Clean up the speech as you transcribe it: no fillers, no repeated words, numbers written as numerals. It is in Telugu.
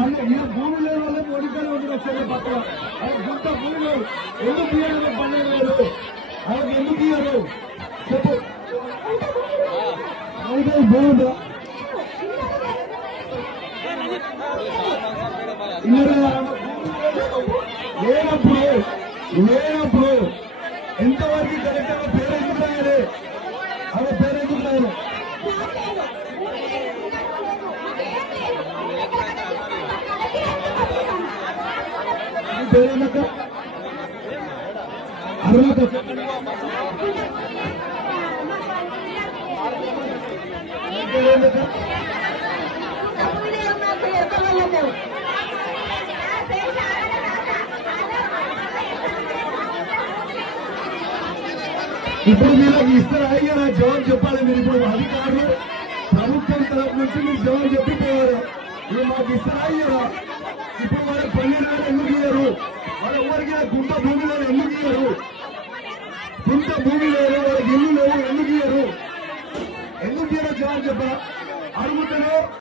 భూమి లేని వల్ల మోడీకానే ఉంది వచ్చే పక్కన గుంట భూమిలో ఎందుకు ఇయ్యారు 12,000 వాళ్ళకి ఎందుకు ఇయ్యారు చెప్పు బాగుందా లేనప్పుడు ఎంతవరకు కరెక్ట్గా పేరు ఎందుకు రాయాలి ఆమె పేరు ఎందుకు రాయాలి పేరేందక్క అరుణక్క పేరేందక్క ఇప్పుడు మీరు ఇస్తారా అయ్యా నా జవాబు చెప్పాలి మీరు ఇప్పుడు అధికారులు ప్రభుత్వం తరఫు నుంచి మీరు జవాబు చెప్పిపోయారు మీరు మాకు ఇస్తారా అయ్యారా ఇప్పుడు వాళ్ళ 12,000 ఎందుకు ఇయ్యారు వాళ్ళ ఊరికి గుంట భూమిలో ఎందుకు ఇయ్యారు గుంట భూమి లేదు వాళ్ళకి ఇల్లు లేవు ఎందుకు ఇయ్యారు జవాబు చెప్పరా అడుగుతారు